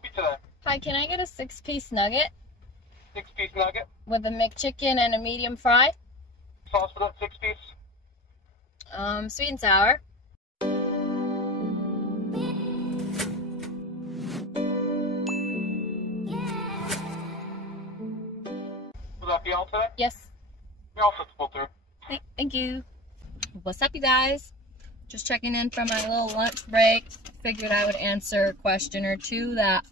help you today? Hi, can I get a 6-piece nugget 6-piece nugget. with a McChicken and a medium fry? Sauce for that 6-piece. Sweet and sour. Will that be all today? Yes. You're all set to pull through. Thank you. What's up, you guys? Just checking in from my little lunch break. Figured I would answer a question or two that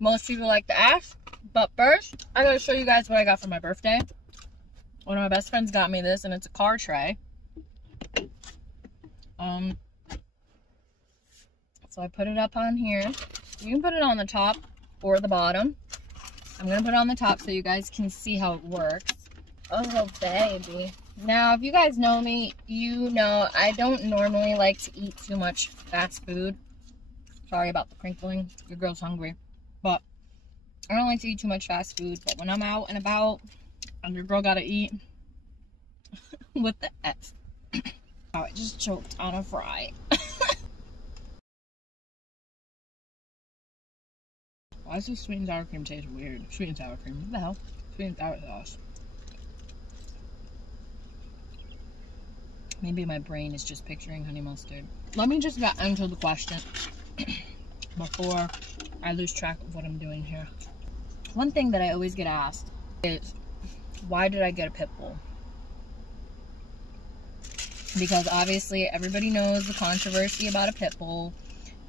most people like to ask. But first, I gotta show you guys what I got for my birthday. One of my best friends got me this, and it's a car tray. So I put it up on here. You can put it on the top or the bottom. I'm gonna put it on the top so you guys can see how it works. Oh, baby. Now, if you guys know me, you know I don't normally like to eat too much fast food. Sorry about the crinkling. Your girl's hungry. But I don't like to eat too much fast food. But when I'm out and about, and your girl gotta eat with the F. Oh, I just choked on a fry. Why does this sweet and sour cream taste weird? Sweet and sour cream. What the hell? Sweet and sour sauce. Maybe my brain is just picturing honey mustard. Let me just get into the question before I lose track of what I'm doing here. One thing that I always get asked is, why did I get a Pitbull? Because obviously everybody knows the controversy about a Pitbull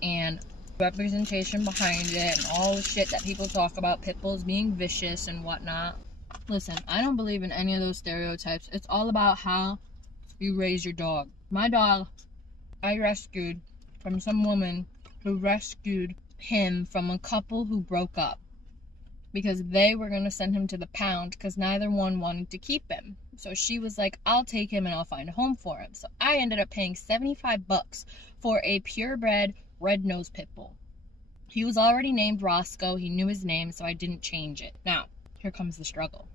and representation behind it and all the shit that people talk about Pitbulls being vicious and whatnot. Listen, I don't believe in any of those stereotypes. It's all about how you raise your dog. My dog, I rescued from some woman who rescued him from a couple who broke up because they were going to send him to the pound because neither one wanted to keep him. So she was like, I'll take him and I'll find a home for him. So I ended up paying 75 bucks for a purebred red-nosed pit bull. He was already named Roscoe. He knew his name, so I didn't change it. Now, here comes the struggle.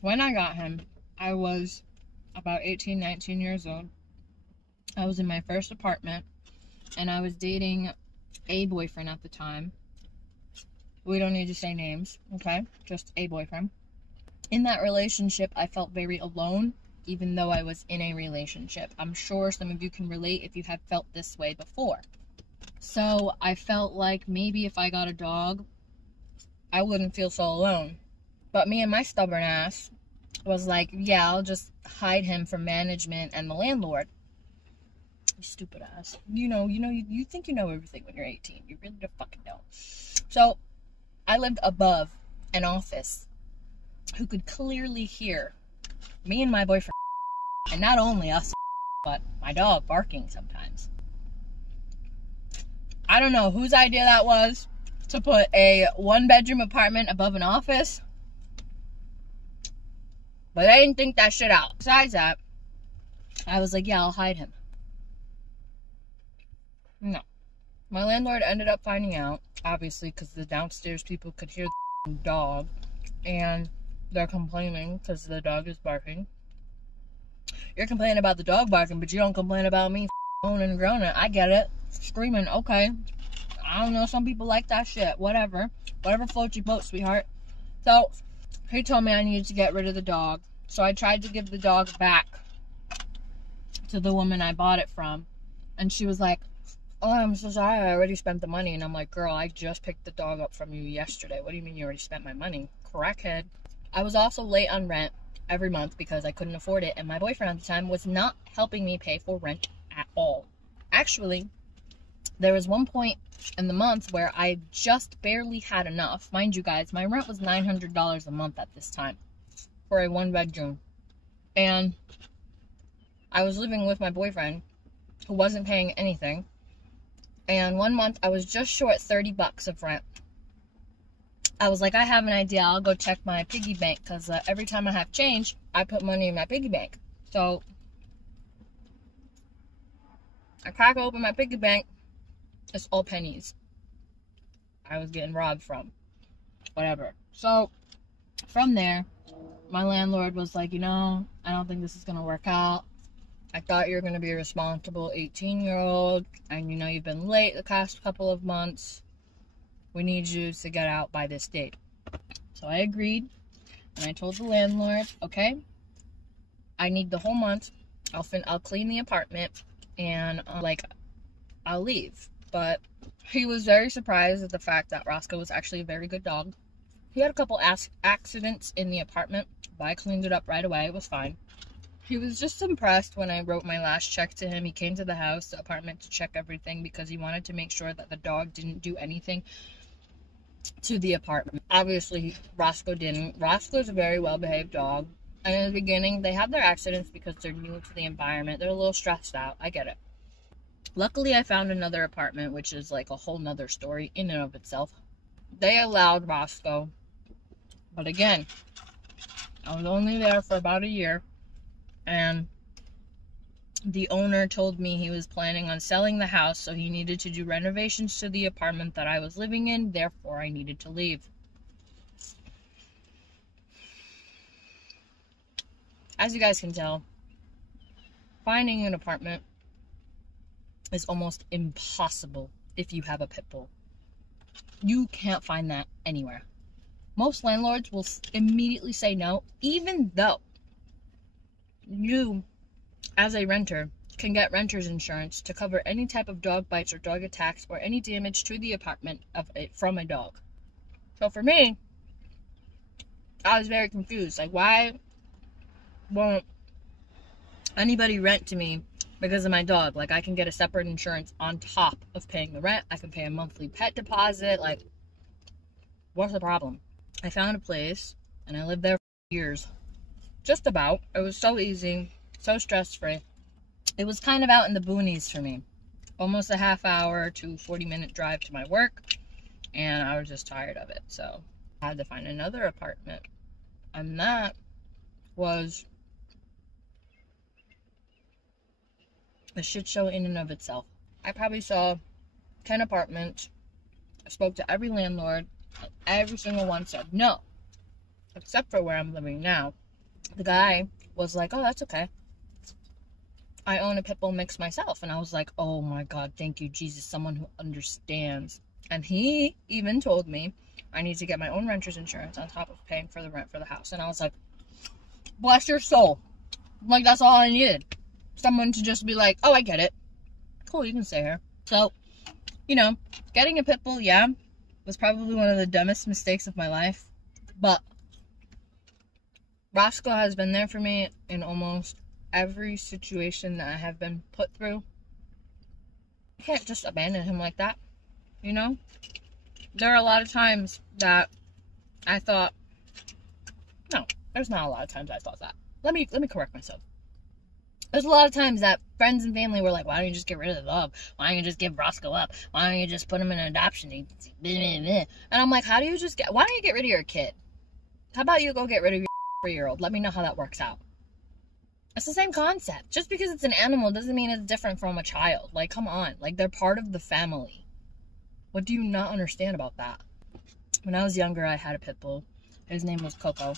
When I got him, I was about 18, 19 years old. I was in my first apartment, and I was dating a boyfriend at the time. We don't need to say names, okay? Just a boyfriend. In that relationship, I felt very alone, even though I was in a relationship. I'm sure some of you can relate if you have felt this way before. So I felt like maybe if I got a dog, I wouldn't feel so alone. But me and my stubborn ass was like, yeah, I'll just hide him from management and the landlord. You stupid ass. You think you know everything when you're 18. You really fucking don't. So I lived above an office who could clearly hear me and my boyfriend, and not only us, but my dog barking sometimes. I don't know whose idea that was to put a 1-bedroom apartment above an office, but I didn't think that shit out. Besides that, I was like, yeah, I'll hide him. No. My landlord ended up finding out, obviously, because the downstairs people could hear the dog, and they're complaining because the dog is barking. You're complaining about the dog barking, but you don't complain about me owning and groaning. I get it. Screaming, okay. I don't know, some people like that shit. Whatever. Whatever floats your boat, sweetheart. So, he told me I needed to get rid of the dog. So I tried to give the dog back to the woman I bought it from. And she was like, oh, I'm so sorry, I already spent the money. And I'm like, girl, I just picked the dog up from you yesterday. What do you mean you already spent my money? Crackhead. I was also late on rent every month because I couldn't afford it. And my boyfriend at the time was not helping me pay for rent at all. Actually, there was one point in the month where I just barely had enough. Mind you guys, my rent was $900 a month at this time for a 1-bedroom. And I was living with my boyfriend who wasn't paying anything. And one month I was just short 30 bucks of rent. I was like, I have an idea. I'll go check my piggy bank because every time I have change, I put money in my piggy bank. So I crack open my piggy bank. It's all pennies. I was getting robbed from. Whatever. So from there, my landlord was like, I don't think this is going to work out. I thought you were going to be a responsible 18-year-old, and you know you've been late the past couple of months. We need you to get out by this date. So I agreed, and I told the landlord, okay, I need the whole month. I'll clean the apartment, and I'll leave. But he was very surprised at the fact that Roscoe was actually a very good dog. He had a couple accidents in the apartment, but I cleaned it up right away. It was fine. He was just impressed when I wrote my last check to him. He came to the house, the apartment, to check everything because he wanted to make sure that the dog didn't do anything to the apartment. Obviously, Roscoe didn't. Roscoe's a very well-behaved dog. And in the beginning, they have their accidents because they're new to the environment. They're a little stressed out. I get it. Luckily, I found another apartment, which is like a whole nother story in and of itself. They allowed Roscoe. But again, I was only there for about a year. And the owner told me he was planning on selling the house, so he needed to do renovations to the apartment that I was living in. Therefore, I needed to leave. As you guys can tell, finding an apartment is almost impossible if you have a pit bull. You can't find that anywhere. Most landlords will immediately say no, even though you, as a renter, can get renter's insurance to cover any type of dog bites or dog attacks or any damage to the apartment from a dog. So for me, I was very confused. Like, why won't anybody rent to me because of my dog? Like, I can get a separate insurance on top of paying the rent. I can pay a monthly pet deposit. Like, what's the problem? I found a place, and I lived there for years. Just about. It was so easy, so stress-free. It was kind of out in the boonies for me. Almost a half-hour to 40-minute drive to my work, and I was just tired of it. So I had to find another apartment, and that was a shit show in and of itself. I probably saw 10 apartments. I spoke to every landlord, and every single one said no, except for where I'm living now. The guy was like, oh, that's okay. I own a Pitbull mix myself. And I was like, oh my God, thank you, Jesus, someone who understands. And he even told me I need to get my own renter's insurance on top of paying for the rent for the house. And I was like, bless your soul. Like, that's all I needed. Someone to just be like, oh, I get it. Cool, you can stay here. So, you know, getting a Pitbull, yeah, was probably one of the dumbest mistakes of my life. But Roscoe has been there for me in almost every situation that I have been put through. You can't just abandon him like that, you know? There are a lot of times that I thought, no, there's not a lot of times I thought that. Let me correct myself. There's a lot of times that friends and family were like, why don't you just get rid of the dog? Why don't you just give Roscoe up? Why don't you just put him in an adoption agency? And I'm like, why don't you get rid of your kid? How about you go get rid of your 3-year-old? Let me know how that works out. It's the same concept. Just because it's an animal doesn't mean it's different from a child. Like, come on. Like, they're part of the family. What do you not understand about that? When I was younger, I had a pit bull. His name was Coco.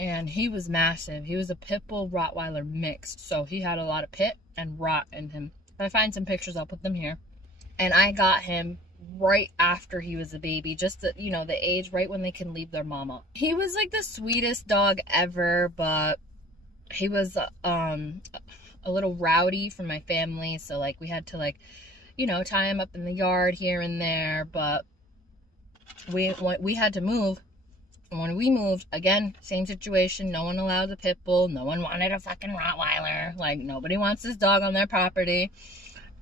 And he was massive. He was a Pitbull Rottweiler mix. So he had a lot of pit and rot in him. If I find some pictures, I'll put them here. And I got him right after he was a baby, just the, you know, the age right when they can leave their mama. He was like the sweetest dog ever, but he was a little rowdy for my family, so like we had to, like, you know, tie him up in the yard here and there. But we had to move, and when we moved, again, same situation. No one allowed a pit bull. No one wanted a fucking Rottweiler. Like, nobody wants this dog on their property.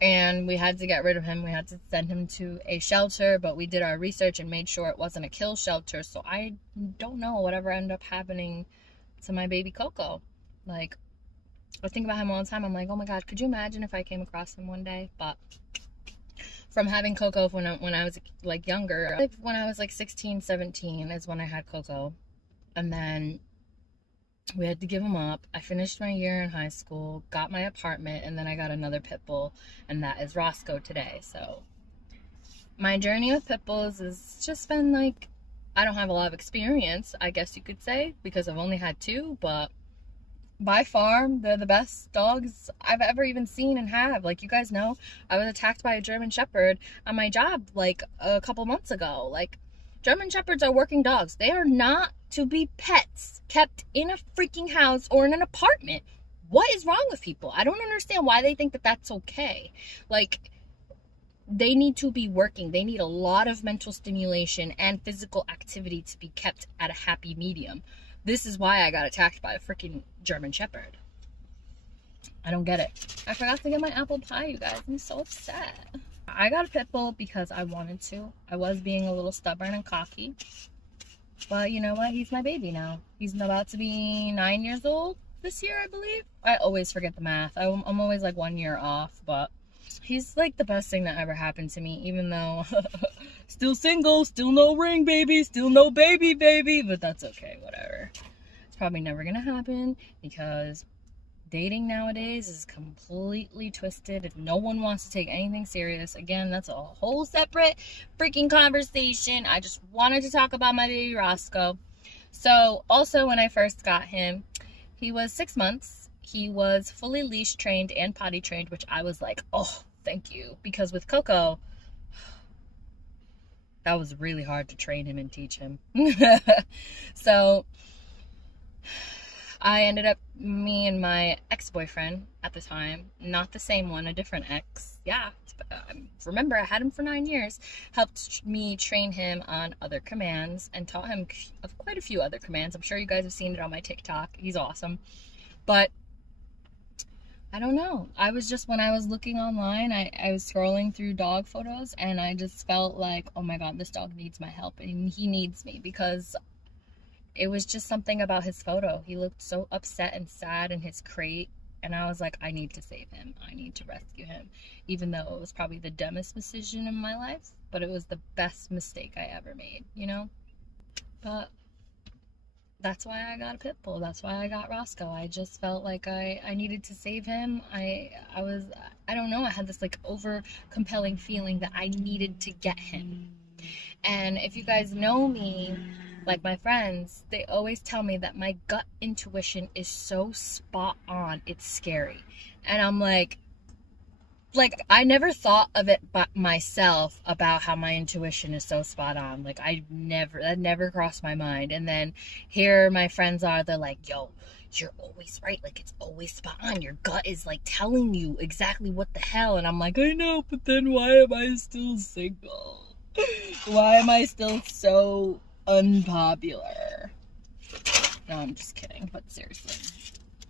And we had to get rid of him. We had to send him to a shelter, but we did our research and made sure it wasn't a kill shelter. So I don't know whatever ended up happening to my baby Coco. Like, I think about him all the time. I'm like, oh my God, could you imagine if I came across him one day? But from having Coco when I was like younger, like when I was like 16, 17 is when I had Coco. And then we had to give him up. I finished my year in high school, got my apartment, and then I got another pit bull, and that is Roscoe today. So my journey with pit bulls has just been like, I don't have a lot of experience, I guess you could say, because I've only had 2, but by far, they're the best dogs I've ever even seen and have. Like, you guys know, I was attacked by a German Shepherd on my job, like, a couple months ago. Like, German Shepherds are working dogs. They are not to be pets kept in a freaking house or in an apartment. What is wrong with people? I don't understand why they think that that's okay. Like, they need to be working. They need a lot of mental stimulation and physical activity to be kept at a happy medium. This is why I got attacked by a freaking German Shepherd. I don't get it. I forgot to get my apple pie, you guys. I'm so upset. I got a Pitbull because I wanted to. I was being a little stubborn and cocky. But you know what? He's my baby now. He's about to be 9 years old this year, I believe. I always forget the math. I'm always like 1 year off, but he's like the best thing that ever happened to me, even though still single, still no ring, baby, still no baby, but that's okay, whatever. It's probably never gonna happen because dating nowadays is completely twisted. If no one wants to take anything serious, again, that's a whole separate freaking conversation. I just wanted to talk about my baby Roscoe. So also when I first got him, he was 6 months. He was fully leash trained and potty trained, which I was like, oh, thank you. Because with Coco, that was really hard to train him and teach him. So I ended up, me and my ex-boyfriend at the time, not the same one, a different ex. Yeah, remember I had him for 9 years, helped me train him on other commands and taught him of quite a few other commands. I'm sure you guys have seen it on my TikTok. He's awesome. But I don't know. I was just, when I was looking online, I was scrolling through dog photos and I just felt like, oh my God, this dog needs my help and he needs me, because it was just something about his photo. He looked so upset and sad in his crate. And I was like, I need to save him. I need to rescue him. Even though it was probably the dumbest decision in my life, but it was the best mistake I ever made, you know? But that's why I got a Pitbull. That's why I got Roscoe. I just felt like I needed to save him. I don't know, I had this like over compelling feeling that I needed to get him. And if you guys know me, like my friends, they always tell me that my gut intuition is so spot on, it's scary. And I'm like I never thought of it but myself about how my intuition is so spot on. Like that never crossed my mind. And then here my friends are, they're like, yo, you're always right. Like, it's always spot on. Your gut is like telling you exactly what the hell. And I'm like, I know, but then why am I still single? Why am I still so unpopular? No, I'm just kidding, but seriously,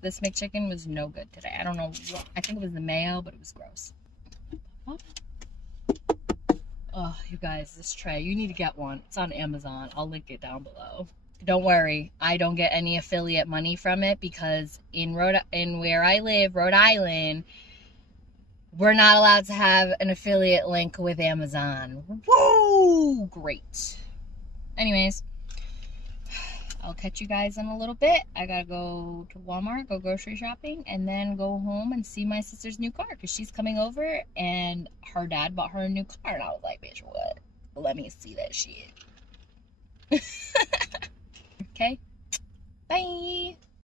this McChicken was no good today. I don't know what, I think it was the mayo, but it was gross. Oh, you guys, this tray, you need to get one. It's on Amazon. I'll link it down below. Don't worry, I don't get any affiliate money from it, because in where I live, Rhode Island, we're not allowed to have an affiliate link with Amazon. Woo! Great. Anyways, I'll catch you guys in a little bit. I gotta go to Walmart, go grocery shopping, and then go home and see my sister's new car, because she's coming over and her dad bought her a new car. And I was like, bitch, what? Let me see that shit. Okay? Bye!